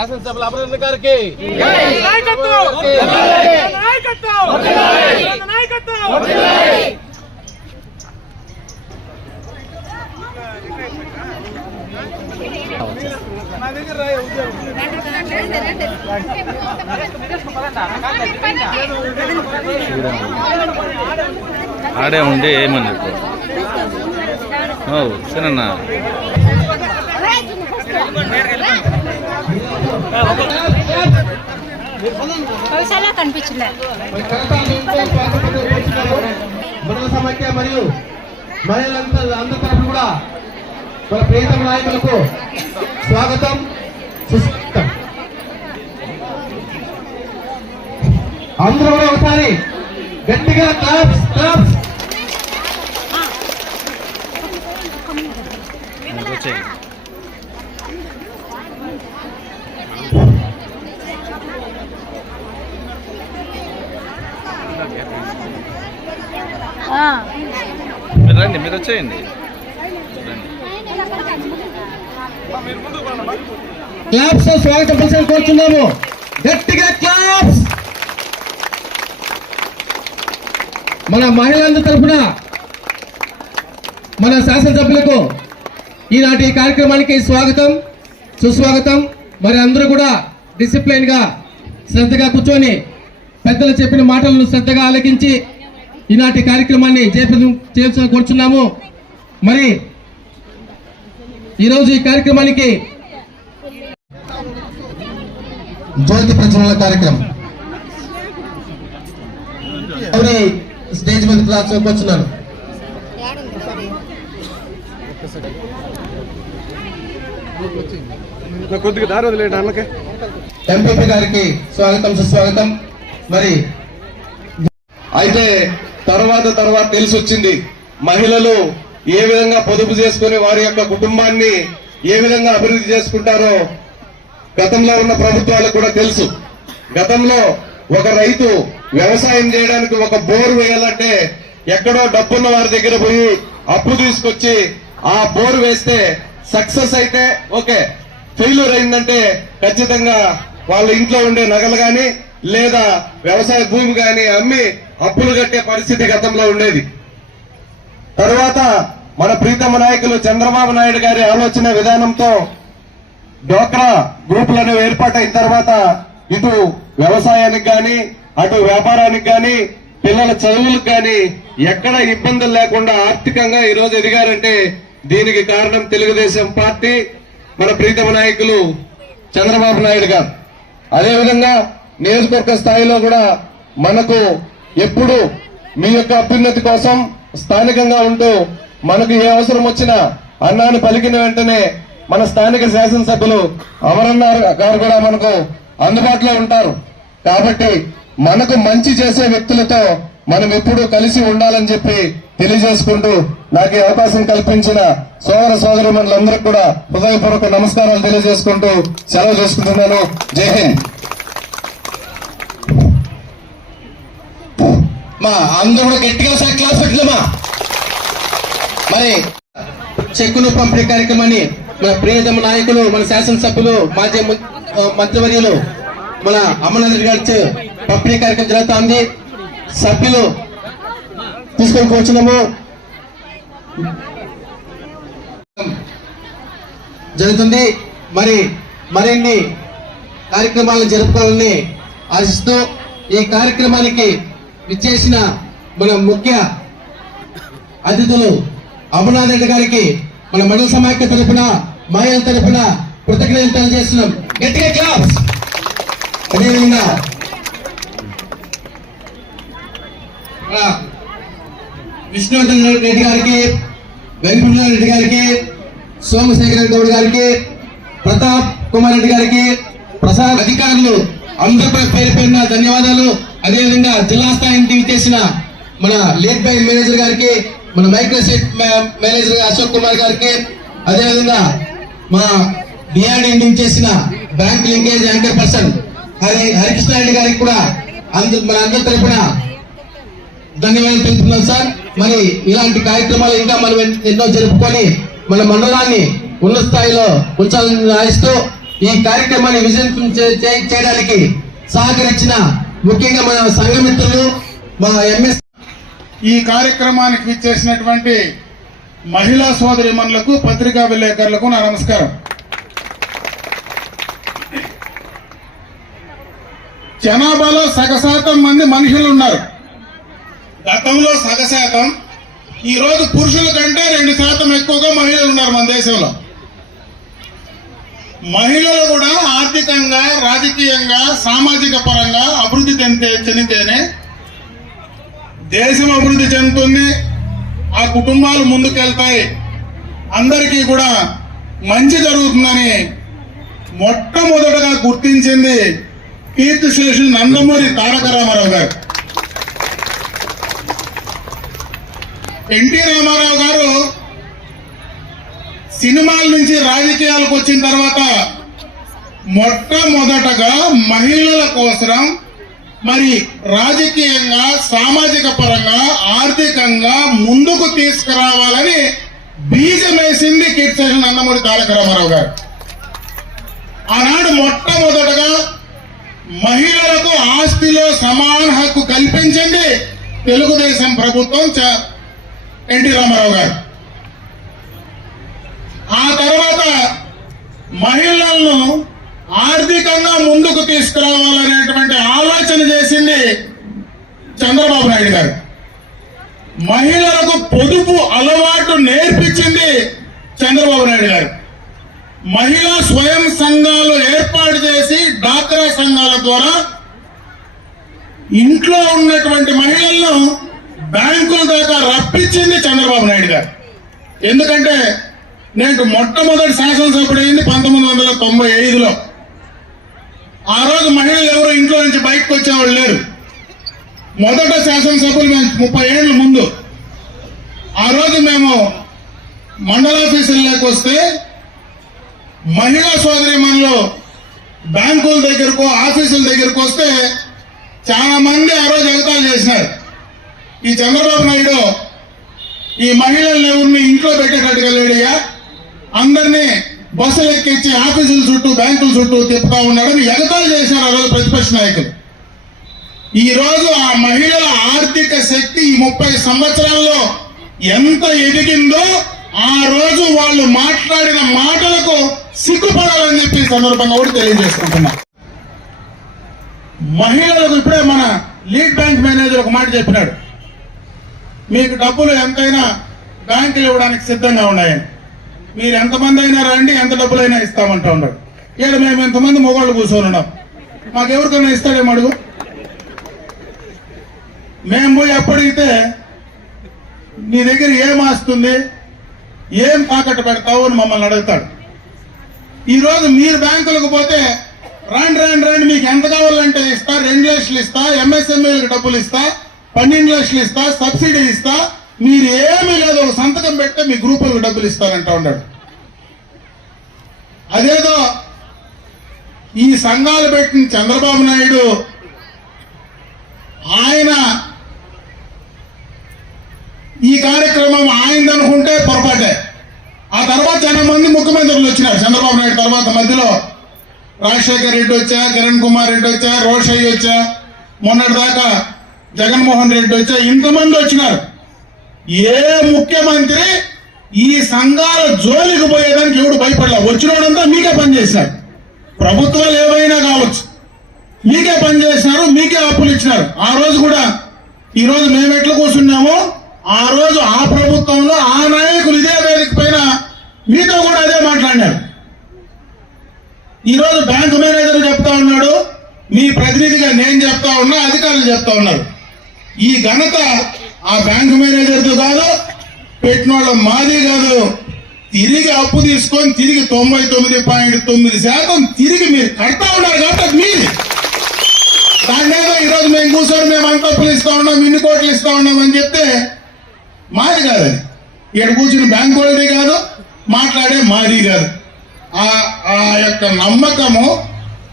శాసనసభల అభినందన గారికి నాయకత్వం ఓకే. నాయకత్వం నాయకత్వం ఆడే ఉండి ఏమని చెప్పు ఓ సరేనా కౌశల్య కనిపించలే మండల సమైక్య మరియు మహిళలంతా అందరి తరఫున కూడా మన ప్రియతమ నాయకులకు స్వాగతం సుస్వాగతం. అందరూ కూడా ఒకసారి గట్టిగా క్లాప్స్ క్లాప్స్ వచ్చేయి ఆ, మీరు రండి వచ్చేయండి క్లాప్స్ కోరుతున్నాము. గట్టిగా క్లాప్స్ మన మహిళలందరి తరఫున మన శాసనసభ్యులకు ఈనాటి కార్యక్రమానికి స్వాగతం సుస్వాగతం. మరి అందరూ కూడా డిసిప్లైన్గా శ్రద్ధగా కూర్చొని పెద్దలు చెప్పిన మాటలను శ్రద్ధగా ఆలకించి ఈనాటి కార్యక్రమాన్ని చేప- కోరుచున్నాము. మరి ఈరోజు ఈ కార్యక్రమానికి జ్యోతి ప్రచురణ కార్యక్రమం. స్టేజ్ మీద క్లాస్ వచ్చినారు కొద్దిగా దారి వదిలేడు అన్నకే. ఎంపీపీ గారికి స్వాగతం సుస్వాగతం. మరి అయితే తర్వాత తర్వాత తెలిసి వచ్చింది మహిళలు ఏ విధంగా పొదుపు చేసుకుని వారి యొక్క కుటుంబాన్ని ఏ విధంగా అభివృద్ధి చేసుకుంటారో గతంలో ఉన్న ప్రభుత్వాలకు కూడా తెలుసు. గతంలో ఒక రైతు వ్యవసాయం చేయడానికి ఒక బోర్ వేయాలంటే ఎక్కడో డబ్బున్న వారి దగ్గర పోయి అప్పు తీసుకొచ్చి ఆ బోర్ వేస్తే సక్సెస్ అయితే ఓకే. ఫెయిల్యూర్ అయిందంటే ఖచ్చితంగా వాళ్ళ ఇంట్లో ఉండే నగలు కానీ లేదా వ్యవసాయ భూమి కానీ అమ్మి అప్పులు కట్టే పరిస్థితి గతంలో ఉండేది. తరువాత మన ప్రీతమ నాయకులు చంద్రబాబు నాయుడు గారి ఆలోచన విధానంతో డోక్రా గ్రూపులను ఏర్పాటైన తర్వాత ఇటు వ్యవసాయానికి కానీ అటు వ్యాపారానికి కానీ పిల్లల చదువులకు కానీ ఎక్కడ ఇబ్బందులు లేకుండా ఆర్థికంగా ఈరోజు ఎదిగారంటే దీనికి కారణం తెలుగుదేశం పార్టీ మన ప్రీతమ నాయకులు చంద్రబాబు నాయుడు గారు. అదేవిధంగా నియోజకవర్గ స్థాయిలో కూడా మనకు ఎప్పుడు మీ యొక్క అభ్యున్నతి కోసం స్థానికంగా ఉంటూ మనకు ఏ అవసరం వచ్చినా అన్నాన్ని పలికిన వెంటనే మన స్థానిక శాసనసభ్యులు అమరన్న గారు కూడా మనకు అందుబాటులో ఉంటారు. కాబట్టి మనకు మంచి చేసే వ్యక్తులతో మనం ఎప్పుడూ కలిసి ఉండాలని చెప్పి తెలియజేసుకుంటూ నాకు ఈ అవకాశం కల్పించిన సోదర సోదరి మనులందరికీ కూడా హృదయపూర్వక నమస్కారాలు తెలియజేసుకుంటూ సెలవు చేసుకుంటున్నాను. జై హింద్. మా అందరూ కూడా గట్టిగా ఒకసారి క్లాస్ పెట్టలేమా మరి చెక్కులు పంపిణీ కార్యక్రమాన్ని మన ప్రియతమ నాయకులు మన శాసనసభ్యులు మాజీ మంత్రివర్యులు మన అమరనాథ్ గారి పంపిణీ కార్యక్రమం జరుగుతుంది. సభ్యులు తీసుకొని వచ్చినాము జరుగుతుంది. మరి మరిన్ని కార్యక్రమాలను జరుపుకోవాలని ఆశిస్తూ ఈ కార్యక్రమానికి విచ్చేసిన మన ముఖ్య అతిథులు అమర్నాథ్ రెడ్డి గారికి మన మండల సమాఖ్య తరఫున మాయల తరఫున కృతజ్ఞతలు తెలియజేస్తున్నాం. గట్టిగా క్లాప్స్! అదేవిధంగా విష్ణువర్ధన్ రెడ్డి గారికి వెంకటరమణ రెడ్డి గారికి సోమశేఖర గౌడ్ గారికి ప్రతాప్ కుమార్ రెడ్డి గారికి ప్రసాద్ అధికారులు అందరిపై పేరు పేరున ధన్యవాదాలు. అదేవిధంగా జిల్లా స్థాయి నుంచి మన లేట్ బ్యాంక్ మేనేజర్ గారికి మన మైక్రోసెట్ మేనేజర్ అశోక్ కుమార్ గారికి అదేవిధంగా మా డిఆర్డి నుంచి చేసిన bank linkage anchor person Hari Harikrishna Reddy గారికి కూడా అందు మన అందరి తరపున ధన్యవాదాలు తెలుపుతున్నాం సార్. మరి ఇలాంటి కార్యక్రమాలు ఇంకా మనం ఎన్నో జరుపుకొని మన మండలాన్ని ఉన్నత స్థాయిలో ఉంచాలని ఆశిస్తూ ఈ కార్యక్రమాన్ని విజయం చేయడానికి సహకరించిన ముఖ్యంగా మన సంఘమిత్రులు మా ఎంఎస్ ఈ కార్యక్రమానికి విచ్చేసినటువంటి మహిళా సోదరిమణులకు పత్రికా విలేకరులకు నా నమస్కారం. జనాభాలో సగశాతం మంది మనుషులు ఉన్నారు గతంలో సగశాతం ఈ రోజు పురుషుల కంటే రెండు శాతం ఎక్కువగా మహిళలు ఉన్నారు మన దేశంలో. మహిళలు కూడా ఆర్థికంగా రాజకీయంగా సామాజిక పరంగా అభివృద్ధి చెందితే చెందితేనే దేశం అభివృద్ధి చెందుతుంది ఆ కుటుంబాలు ముందుకెళ్తాయి. అందరికీ కూడా మంచి జరుగుతుందని మొట్టమొదటగా గుర్తించింది కీర్తిశేషులు నందమూరి తారక రామారావు గారు. ఎన్టీ రామారావు గారు సినిమాల నుంచి రాజకీయాలకు వచ్చిన తర్వాత మొట్టమొదటగా మహిళల కోసం మరి రాజకీయంగా సామాజిక పరంగా ఆర్థికంగా ముందుకు తీసుకురావాలని బీజమేసింది కీర్తిశేషన్ నందమూరి తారక రామారావు గారు. ఆనాడు మొట్టమొదటగా మహిళలకు ఆస్తిలో సమాన హక్కు కల్పించింది తెలుగుదేశం ప్రభుత్వం చ- ఎన్టీ రామారావు గారు. ఆ తర్వాత మహిళలను ఆర్థికంగా ముందుకు తీసుకురావాలనేటువంటి ఆలోచన చేసింది చంద్రబాబు నాయుడు గారు. మహిళలకు పొదుపు అలవాటు నేర్పించింది చంద్రబాబు నాయుడు గారు. మహిళా స్వయం సంఘాలు ఏర్పాటు చేసి డాక్రా సంఘాల ద్వారా ఇంట్లో ఉన్నటువంటి మహిళలను బ్యాంకుల దాకా రప్పించింది చంద్రబాబు నాయుడు గారు. ఎందుకంటే నేను మొట్టమొదటి శాసనసభ్యుడు అయింది పంతొమ్మిది వందల తొంభై ఐదులో. ఆ రోజు మహిళలు ఎవరు ఇంట్లో నుంచి బయటకు వచ్చేవాళ్ళు లేరు. మొదట శాసనసభ్యులు మేము ముప్పై ఏళ్ళ ముందు. ఆ రోజు మేము మండలాఫీసుల్లోకి వస్తే మహిళా సోదరి మనలో బ్యాంకుల దగ్గరకు ఆఫీసుల దగ్గరకు వస్తే చాలా మంది ఆ రోజు ఎగతాలు చేసినారు. ఈ చంద్రబాబు నాయుడు ఈ మహిళల్ని ఎవరిని ఇంట్లో పెట్టేటట్టుగా లేడయ్యా? అందరినీ బస్సులు ఎక్కించి ఆఫీసుల చుట్టూ బ్యాంకుల చుట్టూ తిప్పుతా ఉన్నాడని ఎగతాళి చేశారు ఆ రోజు ప్రతిపక్ష నాయకులు. ఈ రోజు ఆ మహిళల ఆర్థిక శక్తి ఈ ముప్పై సంవత్సరాల్లో ఎంత ఎదిగిందో ఆ రోజు వాళ్ళు మాట్లాడిన మాటలకు సిగ్గుపడాలని చెప్పి సందర్భంగా కూడా తెలియజేసుకుంటున్నా. మహిళలకు ఇప్పుడే మన లీడ్ బ్యాంక్ మేనేజర్ ఒక మాట చెప్పినాడు. మీకు డబ్బులు ఎంతైనా బ్యాంకులు ఇవ్వడానికి సిద్ధంగా ఉన్నాయని. మీరు ఎంతమంది అయినా రండి ఎంత డబ్బులైనా ఇస్తామంటా ఉన్నాడు ఇక్కడ మేము ఎంతమంది మొగాళ్ళు కూర్చొని ఉన్నాం. మాకెవరికైనా ఇస్తాడేమో అడుగు? మేము పోయి అప్పడిగితే నీ దగ్గర ఏం ఆస్తుంది ఏం తాకట్టు పెడతావు అని మమ్మల్ని అడుగుతాడు. ఈరోజు మీరు బ్యాంకులకు పోతే రాండి రాండి రాండి మీకు ఎంత కావాలంటే ఇస్తా రెండు లక్షలు ఇస్తా ఎంఎస్ఎంఏలకు డబ్బులు ఇస్తా పన్నెండు లక్షలు ఇస్తా సబ్సిడీ ఇస్తా మీరు ఏమీ లేదు ఒక సంతకం పెడితే మీ గ్రూపులకు డబ్బులు ఇస్తానంటా ఉన్నాడు. అదేదో ఈ సంఘాలు పెట్టిన చంద్రబాబు నాయుడు ఆయన ఈ కార్యక్రమం ఆయనదనుకుంటే పొరపాటే. ఆ తర్వాత చాలా మంది ముఖ్యమంత్రులు వచ్చినారు. చంద్రబాబు నాయుడు తర్వాత మధ్యలో రాజశేఖర్ రెడ్డి వచ్చా కిరణ్ కుమార్ రెడ్డి వచ్చా రోషయ్య వచ్చా మొన్నటి దాకా జగన్మోహన్ రెడ్డి వచ్చా ఇంతమంది వచ్చినారు. ఏ ముఖ్యమంత్రి ఈ సంఘాల జోలికి పోయేదానికి ఎవడు భయపడలే? వచ్చినోడంతా మీకే పనిచేశారు ప్రభుత్వాలు ఏవైనా కావచ్చు. మీకే పనిచేసినారు మీకే అప్పులు ఇచ్చినారు. ఆ రోజు కూడా ఈ రోజు మేము ఎట్లా కూర్చున్నామో ఆ రోజు ఆ ప్రభుత్వంలో ఆ నాయకులు ఇదే వేదిక పైన మీతో కూడా అదే మాట్లాడినారు. ఈ రోజు బ్యాంకు మేనేజర్ చెప్తా ఉన్నాడు మీ ప్రతినిధిగా నేను చెప్తా ఉన్నా అధికారులు చెప్తా ఉన్నారు. ఈ ఘనత ఆ బ్యాంకు మేనేజర్తో కాదు పెట్టిన వాళ్ళ మాది కాదు. తిరిగి అప్పు తీసుకొని తిరిగి తొంభై తొమ్మిది పాయింట్ తొమ్మిది శాతం తిరిగి మీరు కడతా ఉన్నారు కాబట్టి మీరు మీది. దాని మీద ఈరోజు మేము కూర్చొని మేము అంత అప్పులు ఇస్తా ఉన్నాం ఇన్ని కోట్లు ఇస్తా ఉన్నాం అని చెప్తే మాది కాదు అది. ఇక్కడ కూర్చుని బ్యాంక్ వాళ్ళది కాదు మాట్లాడే మాది కాదు. ఆ ఆ యొక్క నమ్మకము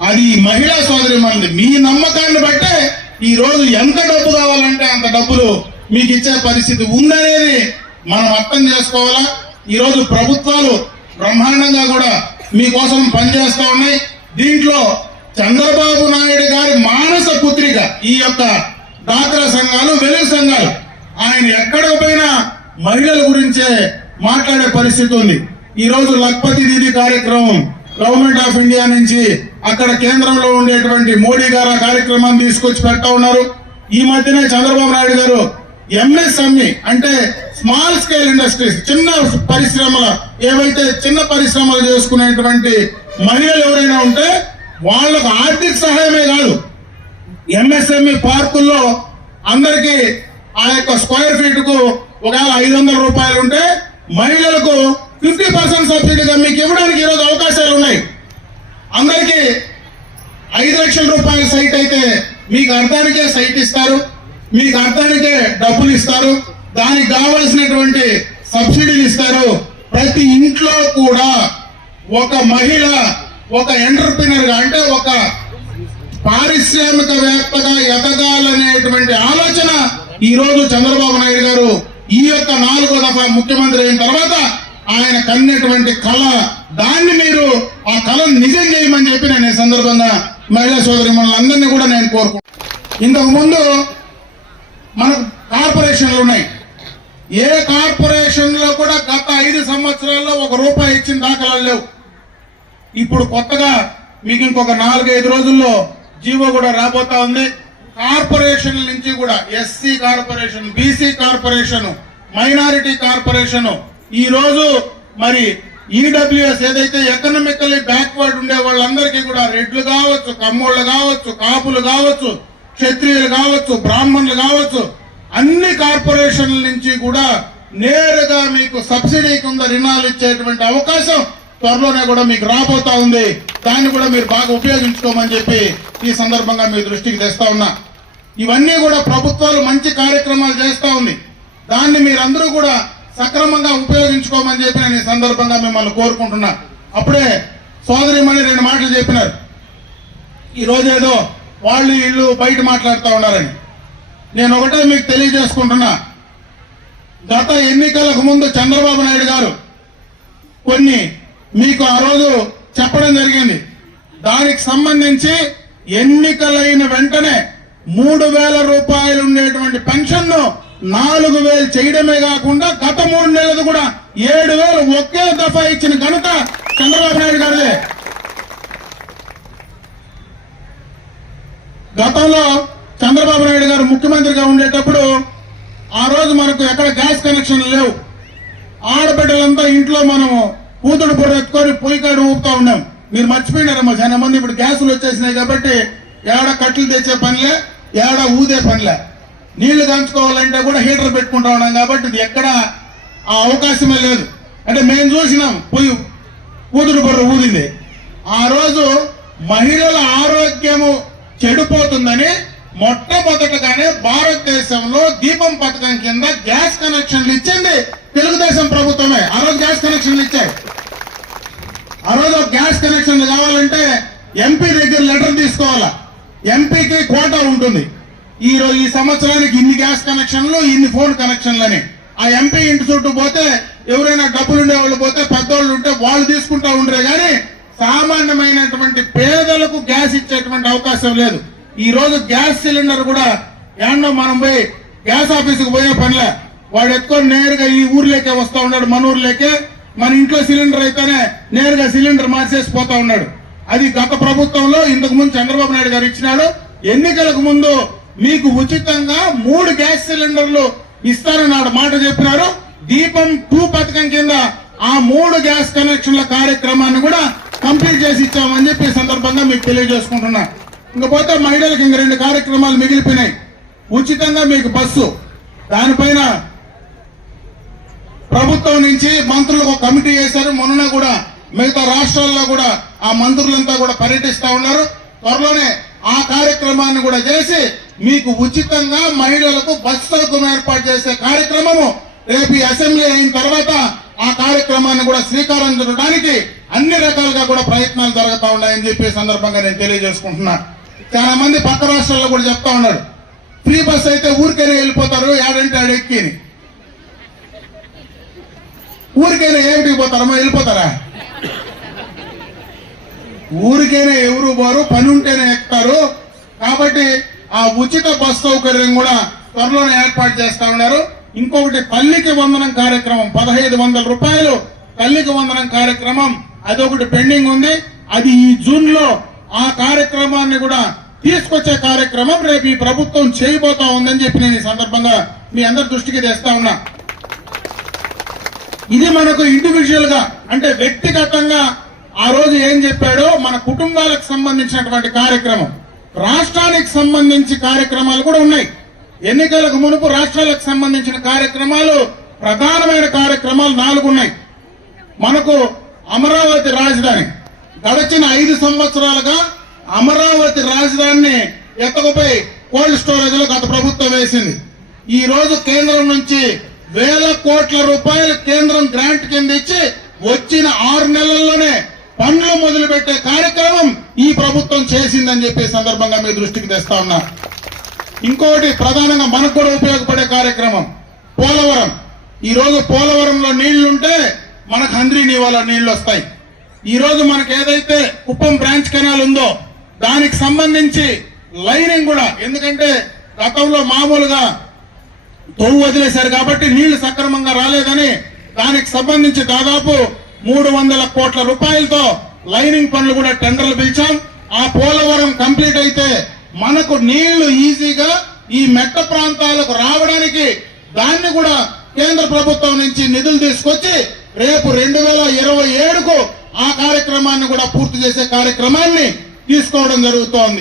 అది మహిళా సోదరి మనది. మీ నమ్మకాన్ని బట్టే ఈ రోజు ఎంత డబ్బు కావాలంటే అంత డబ్బులు మీకు ఇచ్చే పరిస్థితి ఉందనేది మనం అర్థం చేసుకోవాలా? ఈరోజు ప్రభుత్వాలు బ్రహ్మాండంగా కూడా మీకోసం పనిచేస్తూ ఉన్నాయి. దీంట్లో చంద్రబాబు నాయుడు గారి మానస పుత్రిక ఈ యొక్క డాక్రా సంఘాలు వెలుగు సంఘాలు ఆయన ఎక్కడ పోయినా మహిళల గురించే మాట్లాడే పరిస్థితి ఉంది. ఈరోజు లక్పతి దీది కార్యక్రమం గవర్నమెంట్ ఆఫ్ ఇండియా నుంచి అక్కడ కేంద్రంలో ఉండేటువంటి మోడీ గారు కార్యక్రమాన్ని తీసుకొచ్చి పెడతా ఉన్నారు. ఈ మధ్యనే చంద్రబాబు నాయుడు గారు ఎంఎస్ఎంఈ అంటే స్మాల్ స్కేల్ ఇండస్ట్రీస్ చిన్న పరిశ్రమల ఏవైతే చిన్న పరిశ్రమలు చేసుకునేటువంటి మహిళలు ఎవరైనా ఉంటే వాళ్ళకు ఆర్థిక సహాయమే కాదు. ఎంఎస్ఎంఈ పార్కుల్లో అందరికి ఆ యొక్క స్క్వేర్ ఫీట్కు ఒకవేళ ఐదు వందల రూపాయలు ఉంటే మహిళలకు ఫిఫ్టీ పర్సెంట్ సబ్సిడీగా మీకు ఇవ్వడానికి ఈరోజు అవకాశాలు ఉన్నాయి. అందరికీ ఐదు లక్షల రూపాయల సైట్ అయితే మీకు అర్థానికే సైట్ ఇస్తారు. మీకు అర్థానికే డబ్బులు ఇస్తారు దానికి కావలసినటువంటి సబ్సిడీలు ఇస్తారు. ప్రతి ఇంట్లో కూడా ఒక మహిళ ఒక ఎంటర్ప్రినర్గా అంటే ఒక పారిశ్రామికవేత్తగా ఎదగాలనేటువంటి ఆలోచన ఈరోజు చంద్రబాబు నాయుడు గారు ఈ యొక్క నాలుగో దఫా ముఖ్యమంత్రి అయిన తర్వాత ఆయన కన్నటువంటి కళ దాన్ని మీరు ఆ కళను నిజం చేయమని చెప్పి నేను ఈ సందర్భంగా మహిళా సోదరి మనందరినీ కూడా నేను కోరుకుంటాను ఇంతకు ముందు మనకు కార్పొరేషన్లు ఉన్నాయి. ఏ కార్పొరేషన్లో కూడా గత ఐదు సంవత్సరాల్లో ఒక రూపాయి ఇచ్చిన దాఖలాలు లేవు. ఇప్పుడు కొత్తగా మీకు ఇంకొక నాలుగైదు రోజుల్లో జీవో కూడా రాబోతా ఉంది. కార్పొరేషన్ నుంచి కూడా SC corporation BC corporation minority corporation ఈ రోజు మరి ఈడబ్ల్యూఎస్ ఏదైతే ఎకనామికలీ బ్యాక్వర్డ్ ఉండే వాళ్ళందరికీ కూడా రెడ్లు కావచ్చు కమ్మోళ్ళు కావచ్చు కాపులు కావచ్చు క్షత్రియులు కావచ్చు బ్రాహ్మణులు కావచ్చు అన్ని కార్పొరేషన్ల నుంచి కూడా నేరుగా మీకు సబ్సిడీ కింద రుణాలు ఇచ్చేటువంటి అవకాశం త్వరలోనే కూడా మీకు రాబోతా ఉంది. దాన్ని కూడా మీరు బాగా ఉపయోగించుకోమని చెప్పి ఈ సందర్భంగా మీ దృష్టికి తెస్తా ఉన్నా. ఇవన్నీ కూడా ప్రభుత్వాలు మంచి కార్యక్రమాలు చేస్తూ ఉంది. దాన్ని మీరందరూ కూడా సక్రమంగా ఉపయోగించుకోమని చెప్పి నేను ఈ సందర్భంగా మిమ్మల్ని కోరుకుంటున్నా. అప్పుడే సోదరిమణి రెండు మాటలు చెప్పినారు. ఈ రోజు ఏదో వాళ్ళు వీళ్ళు బయట మాట్లాడుతూ ఉన్నారని నేను ఒకటే మీకు తెలియజేసుకుంటున్నా. గత ఎన్నికలకు ముందు చంద్రబాబు నాయుడు గారు కొన్ని మీకు ఆ రోజు చెప్పడం జరిగింది. దానికి సంబంధించి ఎన్నికలైన వెంటనే మూడు వేల రూపాయలు ఉండేటువంటి పెన్షన్ను నాలుగు వేలు చేయడమే కాకుండా గత మూడు నెలలు కూడా ఏడు వేలు ఒకే దఫా ఇచ్చిన ఘనత చంద్రబాబు నాయుడు గారిదే. గతంలో చంద్రబాబు నాయుడు గారు ముఖ్యమంత్రిగా ఉండేటప్పుడు ఆ రోజు మనకు ఎక్కడ గ్యాస్ కనెక్షన్ లేవు. ఆడబిడ్డలంతా ఇంట్లో మనము కూతుడు బుర్ర ఎత్తుకొని పొయ్యి కాడ ఊపుతా ఉన్నాం. మీరు మర్చిపోయినారమ్మా చాలా మంది ఇప్పుడు గ్యాసులు వచ్చేసినాయి కాబట్టి ఏడ కట్టెలు తెచ్చే పనిలే ఏడ ఊదే పనిలే. నీళ్ళు దంచుకోవాలంటే కూడా హీటర్ పెట్టుకుంటా ఉన్నాం కాబట్టి ఇది ఎక్కడ ఆ అవకాశమే లేదు. అంటే మేము చూసినాం పొయ్యి కూతురు బొర్ర ఊదింది. ఆ రోజు మహిళల ఆరోగ్యము చెడిపోతుందని మొట్టమొదటగానే భారతదేశంలో దీపం పథకం కింద గ్యాస్ కనెక్షన్లు ఇచ్చింది తెలుగుదేశం ప్రభుత్వమే. ఆ రోజు గ్యాస్ కనెక్షన్లు ఇచ్చాయి. ఆ రోజు గ్యాస్ కనెక్షన్లు కావాలంటే ఎంపీ దగ్గర లెటర్ తీసుకోవాలా? ఎంపీకి కోటా ఉంటుంది. ఈ రోజు ఈ సంవత్సరానికి ఇన్ని గ్యాస్ కనెక్షన్లు ఇన్ని ఫోన్ కనెక్షన్లు అని ఆ ఎంపీ ఇంటి చుట్టూ పోతే ఎవరైనా డబ్బులు ఉండే వాళ్ళు పోతే పెద్దోళ్ళు ఉంటే వాళ్ళు తీసుకుంటా ఉండరే కానీ సామాన్యమైనటువంటి పేదలకు గ్యాస్ ఇచ్చేటువంటి అవకాశం లేదు. ఈ రోజు గ్యాస్ సిలిండర్ కూడా ఏండో మనం పోయి గ్యాస్ ఆఫీసుకు పోయే పనిలే. వాడు ఎత్తుకొని నేరుగా ఈ ఊర్లోకే వస్తూ ఉన్నాడు మన ఊర్లోకే. మన ఇంట్లో సిలిండర్ అయితేనే నేరుగా సిలిండర్ మార్చేసి పోతా ఉన్నాడు. అది గత ప్రభుత్వంలో ఇంతకు ముందు చంద్రబాబు నాయుడు గారు ఇచ్చినాడు. ఎన్నికలకు ముందు మీకు ఉచితంగా మూడు గ్యాస్ సిలిండర్లు ఇస్తారని నాడు మాట చెప్పినారు. దీపం టూ పథకం కింద ఆ మూడు గ్యాస్ కనెక్షన్ల కార్యక్రమాన్ని కూడా కంప్లీట్ చేసి ఇచ్చామని చెప్పి సందర్భంగా మీకు తెలియజేసుకుంటున్నా. ఇంకపోతే మహిళలకు ఇంక రెండు కార్యక్రమాలు మిగిలిపోయినాయి. ఉచితంగా మీకు బస్సు. దానిపైన ప్రభుత్వం నుంచి మంత్రులకు ఒక కమిటీ వేశారు. మొన్న కూడా మిగతా రాష్ట్రాల్లో కూడా ఆ మంత్రులంతా కూడా పర్యటిస్తా ఉన్నారు. త్వరలోనే ఆ కార్యక్రమాన్ని కూడా చేసి మీకు ఉచితంగా మహిళలకు బస్సు సౌకర్యం ఏర్పాటు చేసే కార్యక్రమము రేపు ఈ అసెంబ్లీ అయిన తర్వాత ఆ కార్యక్రమాన్ని కూడా శ్రీకారం చుట్టడానికి అన్ని రకాలుగా కూడా ప్రయత్నాలు జరుగుతూ ఉన్నాయని చెప్పి సందర్భంగా నేను తెలియజేసుకుంటున్నా. చాలా మంది పక్క రాష్ట్రాల్లో కూడా చెప్తా ఉన్నాడు ఫ్రీ బస్ అయితే ఊరికైనా వెళ్ళిపోతారు ఏడంటే ఆడెక్కిని ఊరికైనా ఏమిటికి పోతారమ్మా వెళ్ళిపోతారా? ఊరికైనా ఎవరు పోరు పని ఉంటేనే ఎక్కుతారు. కాబట్టి ఆ ఉచిత బస్ సౌకర్యం కూడా త్వరలోనే ఏర్పాటు చేస్తా ఉన్నారు. ఇంకొకటి తల్లికి వందనం కార్యక్రమం పదహైదు వందల రూపాయలు తల్లికి వందనం కార్యక్రమం అదొకటి పెండింగ్ ఉంది. అది ఈ జూన్లో ఆ కార్యక్రమాన్ని కూడా తీసుకొచ్చే కార్యక్రమం రేపు ఈ ప్రభుత్వం చేయబోతా ఉందని చెప్పి నేను ఈ సందర్భంగా మీ అందరి దృష్టికి తెస్తా ఉన్నా. ఇది మనకు ఇండివిజువల్గా అంటే వ్యక్తిగతంగా ఆ రోజు ఏం చెప్పాడో మన కుటుంబాలకు సంబంధించినటువంటి కార్యక్రమం. రాష్ట్రానికి సంబంధించి కార్యక్రమాలు కూడా ఉన్నాయి. ఎన్నికలకు మునుపు రాష్ట్రాలకు సంబంధించిన కార్యక్రమాలు ప్రధానమైన కార్యక్రమాలు నాలుగు ఉన్నాయి. మనకు అమరావతి రాజధాని. గడిచిన ఐదు సంవత్సరాలుగా అమరావతి రాజధానిని ఎత్తకపోయి కోల్డ్ స్టోరేజ్లో గత ప్రభుత్వం వేసింది. ఈ రోజు కేంద్రం నుంచి వేల కోట్ల రూపాయలు కేంద్రం గ్రాంట్ కింద ఇచ్చి వచ్చిన ఆరు నెలల్లోనే పనులు మొదలుపెట్టే కార్యక్రమం ఈ ప్రభుత్వం చేసిందని చెప్పే సందర్భంగా మీ దృష్టికి తెస్తా ఉన్నా. ఇంకోటి ప్రధానంగా మనకు కూడా ఉపయోగపడే కార్యక్రమం పోలవరం. ఈ రోజు పోలవరంలో నీళ్ళుంటే మనకు హంద్రీ నీవాల నీళ్ళు వస్తాయి. ఈరోజు మనకు ఏదైతే కుప్పం బ్రాంచ్ కెనాల్ ఉందో దానికి సంబంధించి లైనింగ్ కూడా ఎందుకంటే గతంలో మామూలుగా తొవ్వు వదిలేశారు కాబట్టి నీళ్ళు సక్రమంగా రాలేదని దానికి సంబంధించి దాదాపు మూడు వందల కోట్ల రూపాయలతో లైనింగ్ పనులు కూడా టెండర్లు పిలిచాం. ఆ పోలవరం కంప్లీట్ అయితే మనకు నీళ్ళు ఈజీగా ఈ మెట్ట ప్రాంతాలకు రావడానికి దాన్ని కూడా కేంద్ర ప్రభుత్వం నుంచి నిధులు తీసుకొచ్చి రేపు రెండు వేల ఇరవై ఏడుకు ఆ కార్యక్రమాన్ని కూడా పూర్తి చేసే కార్యక్రమాన్ని తీసుకోవడం జరుగుతోంది.